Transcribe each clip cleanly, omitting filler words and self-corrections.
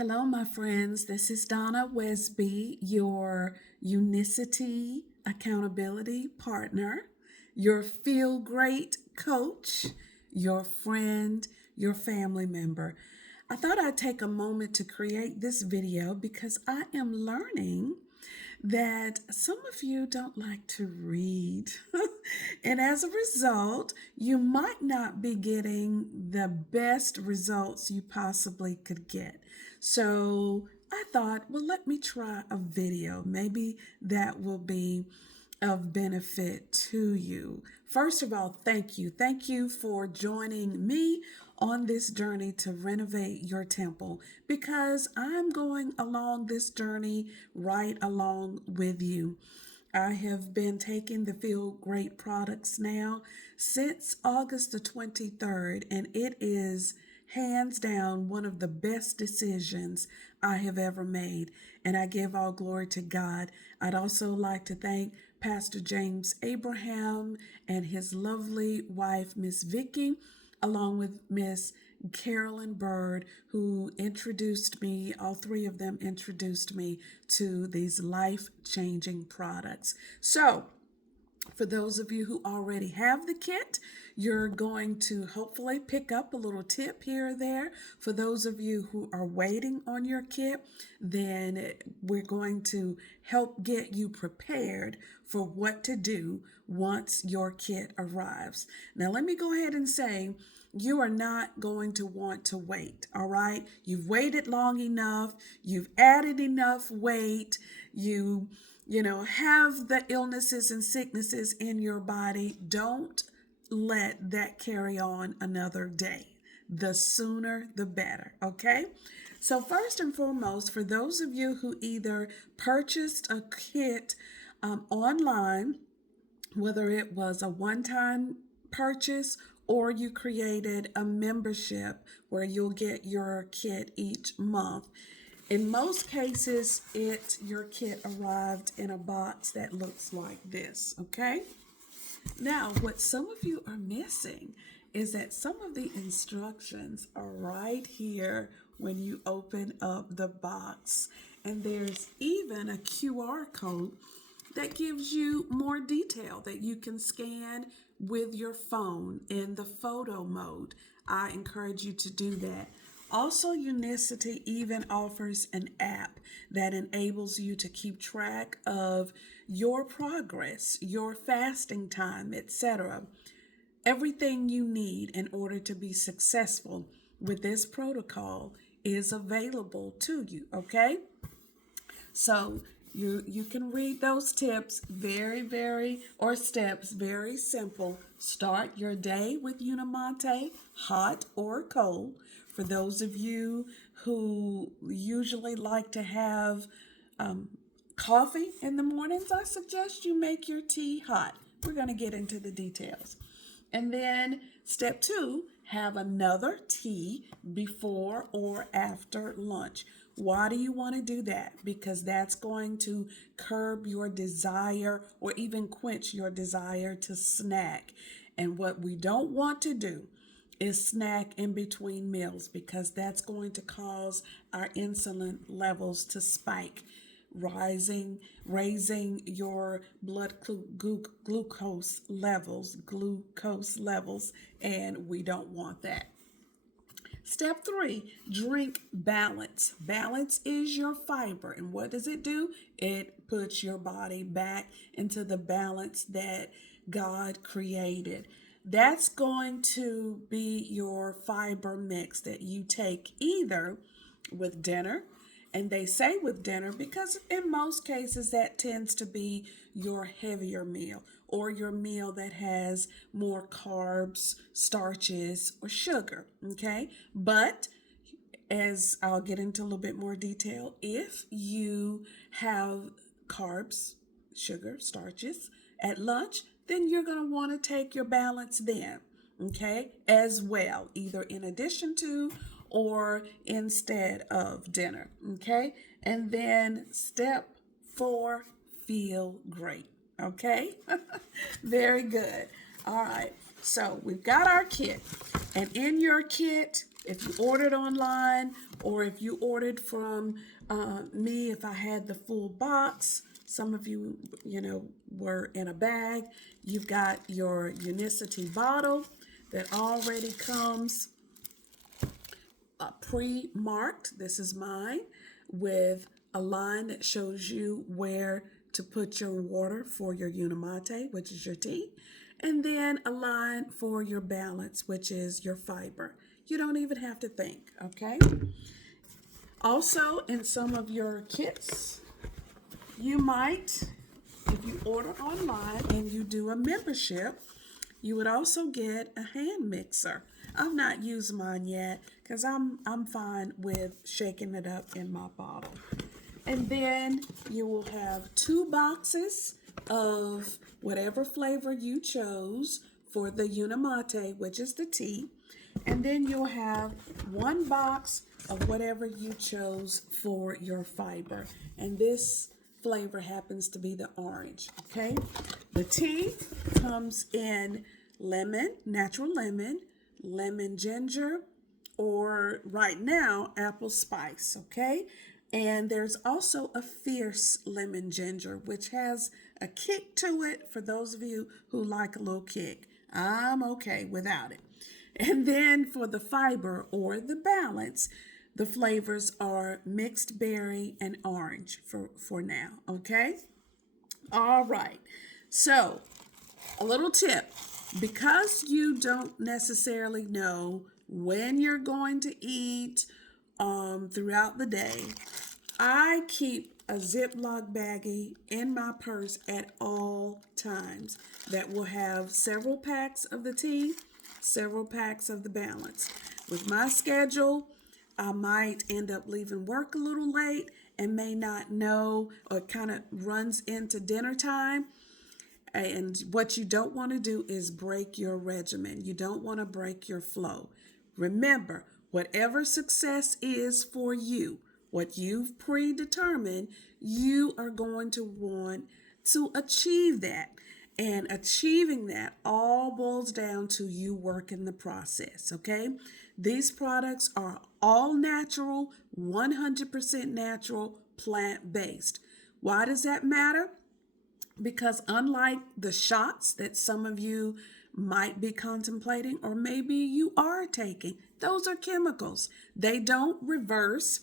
Hello, my friends. This is Donna Wesby, your Unicity accountability partner, your feel great coach, your friend, your family member. I thought I'd take a moment to create this video because I am learning that some of you don't like to read. And as a result, you might not be getting the best results you possibly could get. So I thought, well, let me try a video. Maybe that will be of benefit to you. First of all, thank you. Thank you for joining me on this journey to renovate your temple because I'm going along this journey right along with you. I have been taking the Feel Great products now since August the 23rd, and it is hands down one of the best decisions I have ever made. And I give all glory to God. I'd also like to thank Pastor James Abraham and his lovely wife, Miss Vicky, along with Miss Carolyn Bird, who introduced me, all three of them introduced me to these life-changing products. So, for those of you who already have the kit, you're going to hopefully pick up a little tip here or there. For those of you who are waiting on your kit, then we're going to help get you prepared for what to do once your kit arrives. Now, let me go ahead and say, you are not going to want to wait, all right? You've waited long enough. You've added enough weight. Have the illnesses and sicknesses in your body. Don't let that carry on another day. The sooner, the better, okay? So first and foremost, for those of you who either purchased a kit online, whether it was a one-time purchase or you created a membership where you'll get your kit each month, in most cases, your kit arrived in a box that looks like this, okay? Now, what some of you are missing is that some of the instructions are right here when you open up the box. And there's even a QR code that gives you more detail that you can scan with your phone in the photo mode. I encourage you to do that. Also, Unicity even offers an app that enables you to keep track of your progress, your fasting time, etc. Everything you need in order to be successful with this protocol is available to you, okay? So you can read those tips, or steps, very simple. Start your day with Unimante, hot or cold. For those of you who usually like to have coffee in the mornings, I suggest you make your tea hot. We're going to get into the details. And then step 2, have another tea before or after lunch. Why do you want to do that? Because that's going to curb your desire or even quench your desire to snack. And what we don't want to do is snack in between meals because that's going to cause our insulin levels to spike, raising your blood glucose levels, and we don't want that. Step 3, drink balance. Balance is your fiber. And what does it do? It puts your body back into the balance that God created. That's going to be your fiber mix that you take either with dinner. And they say with dinner because in most cases that tends to be your heavier meal or your meal that has more carbs, starches, or sugar, okay? But as I'll get into a little bit more detail, if you have carbs, sugar, starches at lunch, then you're going to want to take your balance then, okay, as well, either in addition to or instead of dinner, okay? And then step 4, feel great, okay? Very good. All right. So we've got our kit, and in your kit, if you ordered online or if you ordered from me, if I had the full box, some of you, were in a bag. You've got your Unicity bottle that already comes pre-marked. This is mine with a line that shows you where to put your water for your Unimate, which is your tea, and then a line for your balance, which is your fiber. You don't even have to think, okay? Also, in some of your kits, you might, if you order online and you do a membership, you would also get a hand mixer. I've not used mine yet because I'm fine with shaking it up in my bottle. And then you will have 2 boxes of whatever flavor you chose for the Unimate, which is the tea. And then you'll have 1 box of whatever you chose for your fiber. And this flavor happens to be the orange, okay? The tea comes in lemon, natural lemon, lemon ginger, or right now, apple spice, okay? And there's also a fierce lemon ginger, which has a kick to it for those of you who like a little kick. I'm okay without it. And then for the fiber or the balance, the flavors are mixed berry and orange for now, okay? All right. So, a little tip. Because you don't necessarily know when you're going to eat throughout the day, I keep a Ziploc baggie in my purse at all times that will have several packs of the tea, several packs of the balance. With my schedule, I might end up leaving work a little late and may not know, or it kind of runs into dinner time. And what you don't want to do is break your regimen. You don't want to break your flow. Remember, whatever success is for you, what you've predetermined, you are going to want to achieve that. And achieving that all boils down to you working the process, okay? These products are all natural, 100% natural, plant-based. Why does that matter? Because unlike the shots that some of you might be contemplating, or maybe you are taking, those are chemicals. They don't reverse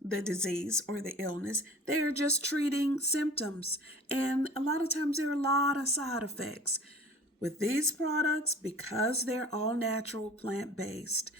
the disease or the illness. They are just treating symptoms. And a lot of times there are a lot of side effects. With these products, because they're all natural, plant-based,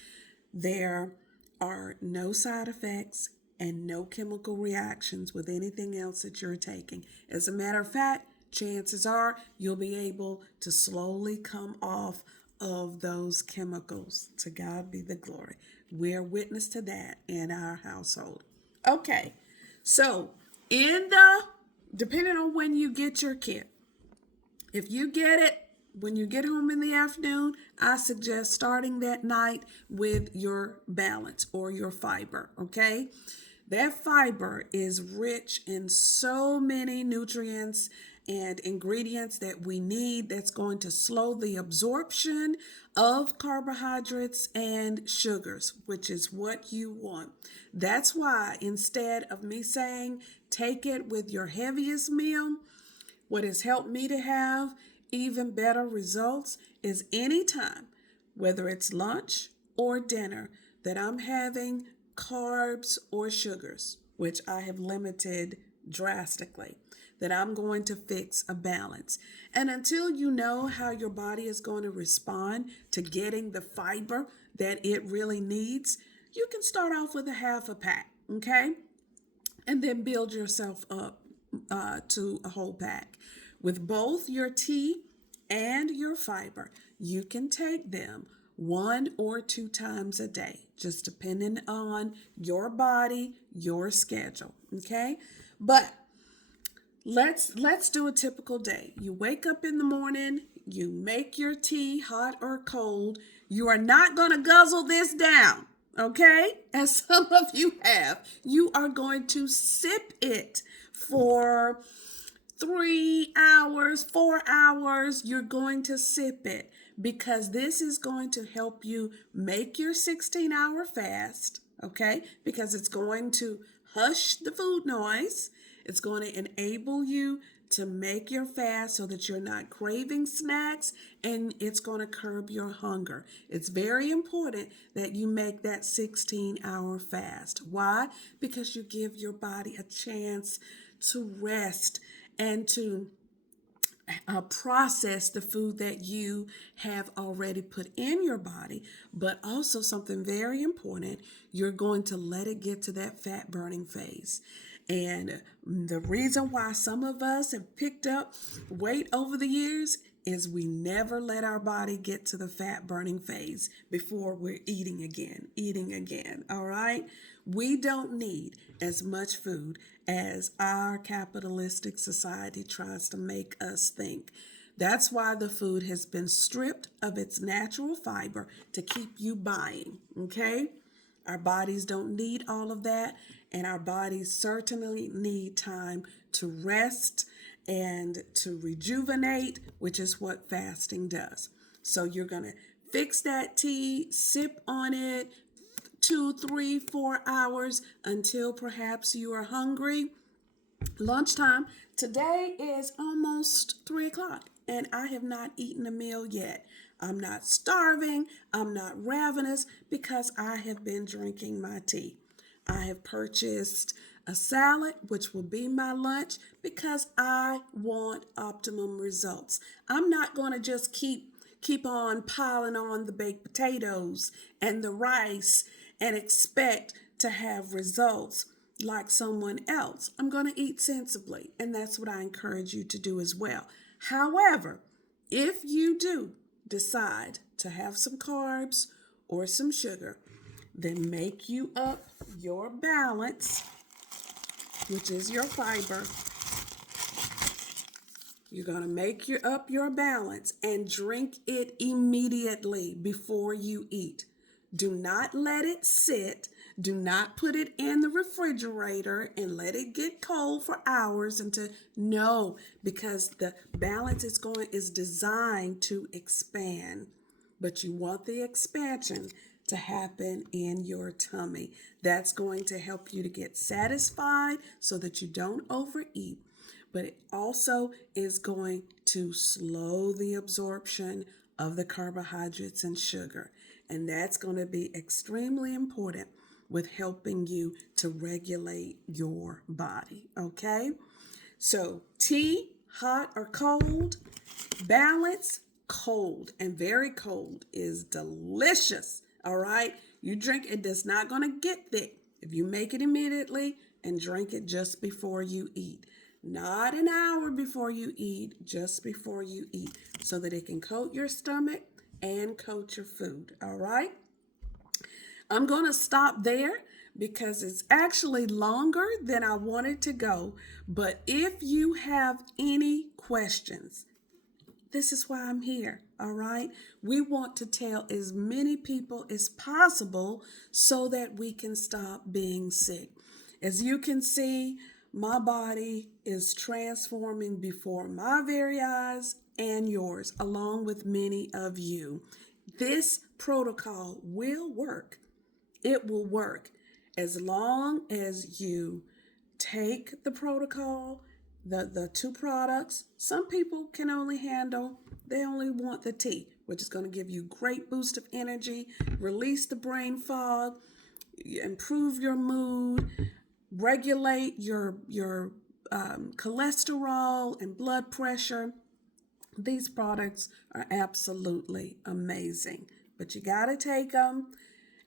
there are no side effects and no chemical reactions with anything else that you're taking. As a matter of fact, chances are you'll be able to slowly come off of those chemicals. To God be the glory. We're witness to that in our household. Okay, so depending on when you get your kit, if you get it when you get home in the afternoon, I suggest starting that night with your balance or your fiber, okay? That fiber is rich in so many nutrients and ingredients that we need that's going to slow the absorption of carbohydrates and sugars, which is what you want. That's why instead of me saying take it with your heaviest meal, what has helped me to have even better results is anytime, whether it's lunch or dinner, that I'm having carbs or sugars, which I have limited drastically, that I'm going to fix a balance. And until you know how your body is going to respond to getting the fiber that it really needs, you can start off with a half a pack, okay? And then build yourself up to a whole pack. With both your tea and your fiber, you can take them 1 or 2 times a day, just depending on your body, your schedule, okay? But let's do a typical day. You wake up in the morning, you make your tea hot or cold. You are not going to guzzle this down, okay? As some of you have. You are going to sip it for 3 hours, 4 hours. You're going to sip it. because this is going to help you make your 16-hour fast, okay? Because it's going to hush the food noise. It's going to enable you to make your fast so that you're not craving snacks, and it's going to curb your hunger. It's very important that you make that 16-hour fast. Why? Because you give your body a chance to rest and to process the food that you have already put in your body. But also something very important, you're going to let it get to that fat burning phase. And the reason why some of us have picked up weight over the years is we never let our body get to the fat burning phase before we're eating again. All right. We don't need as much food as our capitalistic society tries to make us think. That's why the food has been stripped of its natural fiber to keep you buying. Okay. Our bodies don't need all of that, and our bodies certainly need time to rest and to rejuvenate, which is what fasting does. So you're going to fix that tea, sip on it 2, 3, 4 hours until perhaps you are hungry. Lunchtime. Today is almost 3 o'clock, and I have not eaten a meal yet. I'm not starving. I'm not ravenous because I have been drinking my tea. I have purchased a salad, which will be my lunch, because I want optimum results. I'm not going to just keep on piling on the baked potatoes and the rice and expect to have results like someone else. I'm going to eat sensibly, and that's what I encourage you to do as well. However, if you do decide to have some carbs or some sugar, then make you up your balance, which is your fiber. You're going to make up your balance and drink it immediately before you eat. Do not let it sit. Do not put it in the refrigerator and let it get cold for hours no, because the balance is designed to expand. But you want the expansion to happen in your tummy. That's going to help you to get satisfied so that you don't overeat. But it also is going to slow the absorption of the carbohydrates and sugar. And that's going to be extremely important with helping you to regulate your body. Okay? So tea, hot or cold, balance, cold, and very cold is delicious. All right? You drink it, it's not going to get thick if you make it immediately and drink it just before you eat. Not an hour before you eat, just before you eat, so that it can coat your stomach and coat your food. All right? I'm going to stop there because it's actually longer than I wanted to go. But if you have any questions, this is why I'm here. All right? We want to tell as many people as possible so that we can stop being sick. As you can see, my body is transforming before my very eyes and yours, along with many of you. This protocol will work. It will work as long as you take the protocol, the 2 products. Some people can only they only want the tea, which is going to give you great boost of energy, release the brain fog, improve your mood, regulate your cholesterol and blood pressure. These products are absolutely amazing, but you got to take them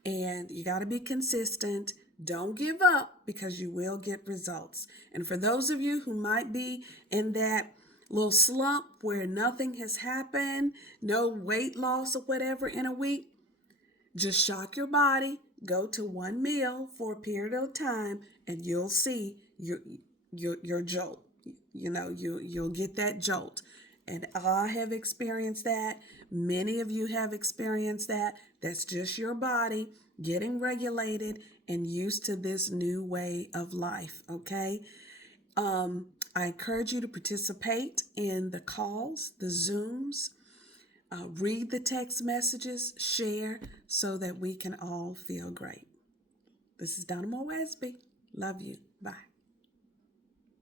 and you got to be consistent. Don't give up because you will get results. And for those of you who might be in that little slump where nothing has happened, no weight loss or whatever in a week, just shock your body, go to 1 meal for a period of time, and you'll see your jolt. You'll get that jolt. And I have experienced that. Many of you have experienced that. That's just your body getting regulated and used to this new way of life, okay? I encourage you to participate in the calls, the Zooms. read the text messages, share, so that we can all feel great. This is Donna Wesby. Love you. Bye.